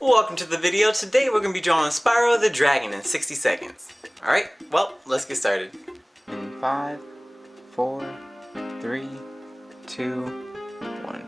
Welcome to the video. Today we're going to be drawing Spyro the Dragon in 60 seconds. Alright, well, let's get started. In 5, 4, 3, 2, 1.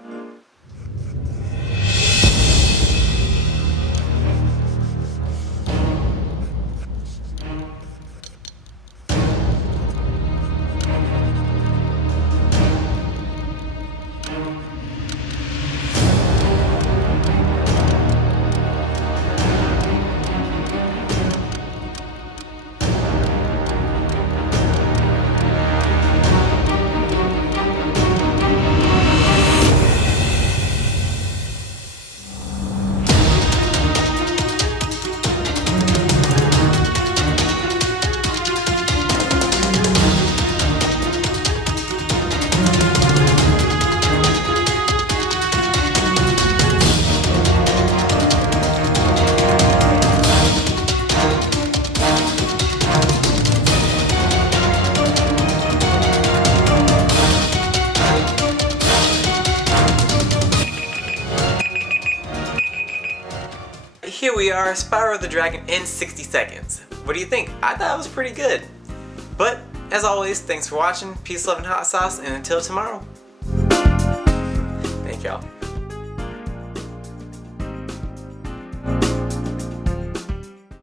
Here we are, Spyro the Dragon in 60 seconds. What do you think? I thought it was pretty good. But, as always, thanks for watching, peace, love, and hot sauce, and until tomorrow. Thank y'all.